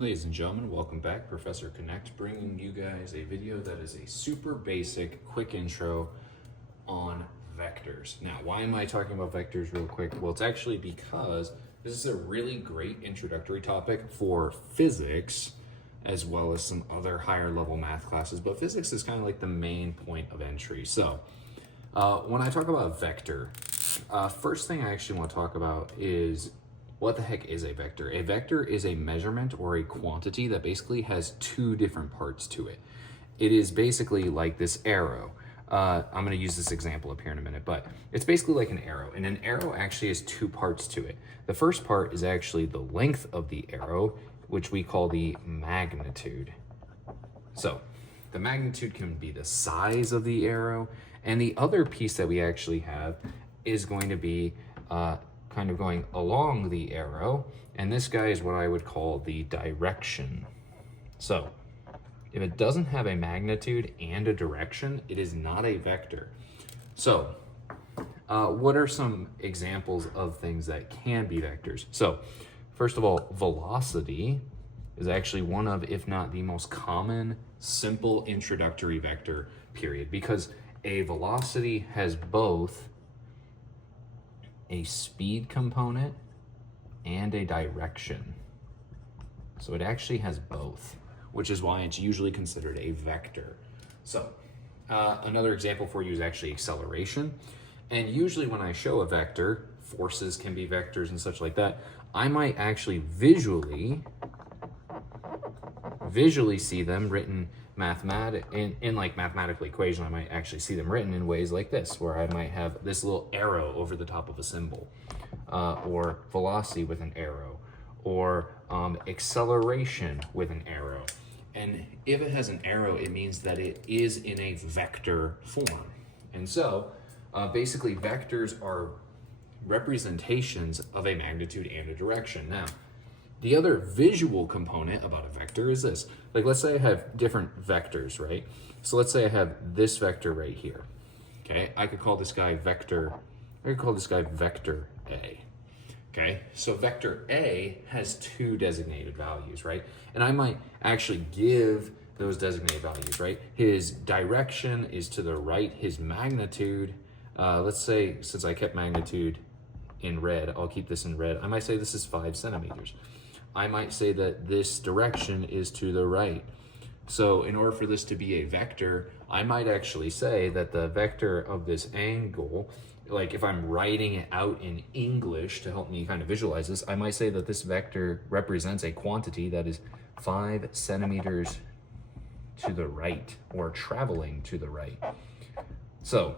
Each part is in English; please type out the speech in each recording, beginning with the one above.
Ladies and gentlemen, welcome back. Professor Connect bringing you guys a video that is a super basic, quick intro on vectors. Now, why am I talking about vectors real quick? Well, it's actually because this is a really great introductory topic for physics as well as some other higher level math classes, but physics is kind of like the main point of entry. So when I talk about vector, first thing I actually want to talk about is what the heck is a vector? A vector is a measurement or a quantity that basically has two different parts to it. It is basically like this arrow. I'm going to use this example up here in a minute, but it's basically like an arrow, and an arrow actually has two parts to it. The first part is actually the length of the arrow, which we call the magnitude. So the magnitude can be the size of the arrow, and the other piece that we actually have is going to be kind of going along the arrow, and this guy is what I would call the direction. So if it doesn't have a magnitude and a direction, it is not a vector. So what are some examples of things that can be vectors? So first of all, velocity is actually one of, if not the most common, simple introductory vector, period, because a velocity has both a speed component and a direction. So it actually has both, which is why it's usually considered a vector. So another example for you is actually acceleration. And usually when I show a vector, forces can be vectors and such like that, I might actually visually see them written in like mathematical equation. I might actually see them written in ways like this, where I might have this little arrow over the top of a symbol, or velocity with an arrow, or acceleration with an arrow. And if it has an arrow, it means that it is in a vector form. And so basically vectors are representations of a magnitude and a direction. Now, the other visual component about a vector is this. Like, let's say I have different vectors, right? So let's say I have this vector right here. Okay, I could call this guy vector A. Okay, so vector A has two designated values, right? And I might actually give those designated values, right? His direction is to the right, his magnitude, let's say, since I kept magnitude in red, I'll keep this in red. I might say this is 5 centimeters. I might say that this direction is to the right. So in order for this to be a vector, I might actually say that the vector of this angle, like if I'm writing it out in English to help me kind of visualize this, I might say that this vector represents a quantity that is 5 centimeters to the right, or traveling to the right. So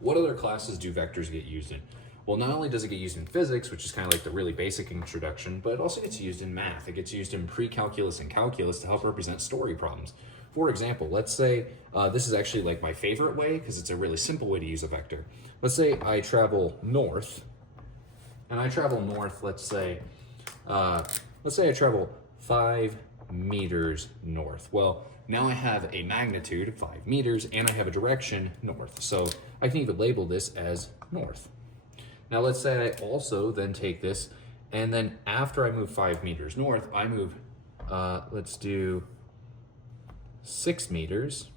what other classes do vectors get used in? Well, not only does it get used in physics, which is kind of like the really basic introduction, but it also gets used in math. It gets used in pre-calculus and calculus to help represent story problems. For example, let's say, this is actually like my favorite way because it's a really simple way to use a vector. Let's say I travel north, and I travel north, let's say I travel 5 meters north. Well, now I have a magnitude, 5 meters, and I have a direction, north. So I can even label this as north. Now let's say I also then take this, and then after I move 5 meters north, I move, let's do 6 meters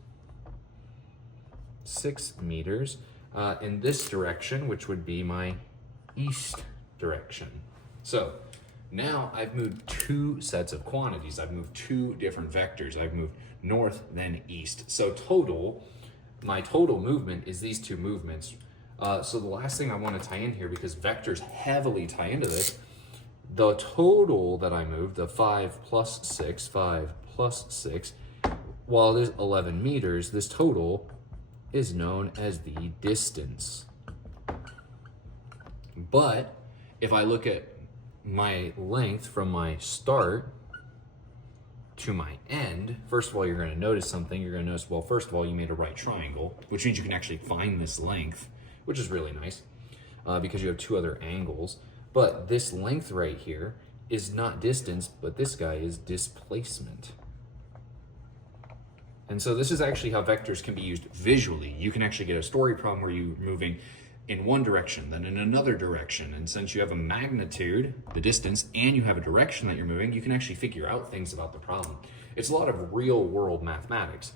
in this direction, which would be my east direction. So now I've moved 2 sets of quantities. I've moved 2 different vectors. I've moved north, then east. So my total movement is these 2 movements. So the last thing I want to tie in here, because vectors heavily tie into this, the total that I moved, the 5 plus 6, while it is 11 meters, this total is known as the distance. But if I look at my length from my start to my end, first of all, you're going to notice something. You're going to notice, well, first of all, you made a right triangle, which means you can actually find this length, which is really nice because you have 2 other angles. But this length right here is not distance, but this guy is displacement. And so this is actually how vectors can be used visually. You can actually get a story problem where you're moving in one direction, then in another direction. And since you have a magnitude, the distance, and you have a direction that you're moving, you can actually figure out things about the problem. It's a lot of real world mathematics.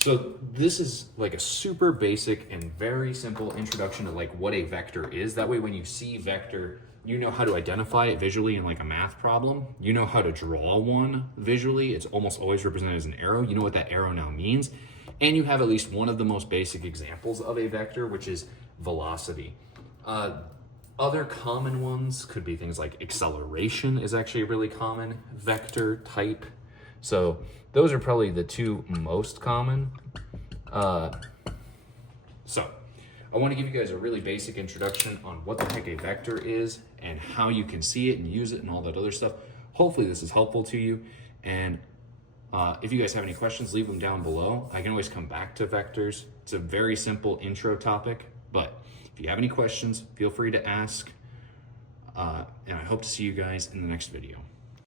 So this is like a super basic and very simple introduction to like what a vector is. That way when you see vector, you know how to identify it visually in like a math problem. You know how to draw one visually. It's almost always represented as an arrow. You know what that arrow now means. And you have at least one of the most basic examples of a vector, which is velocity. Other common ones could be things like acceleration is actually a really common vector type. So those are probably the two most common. So I want to give you guys a really basic introduction on what the heck a vector is and how you can see it and use it and all that other stuff. Hopefully this is helpful to you. And if you guys have any questions, leave them down below. I can always come back to vectors. It's a very simple intro topic, but if you have any questions, feel free to ask. And I hope to see you guys in the next video.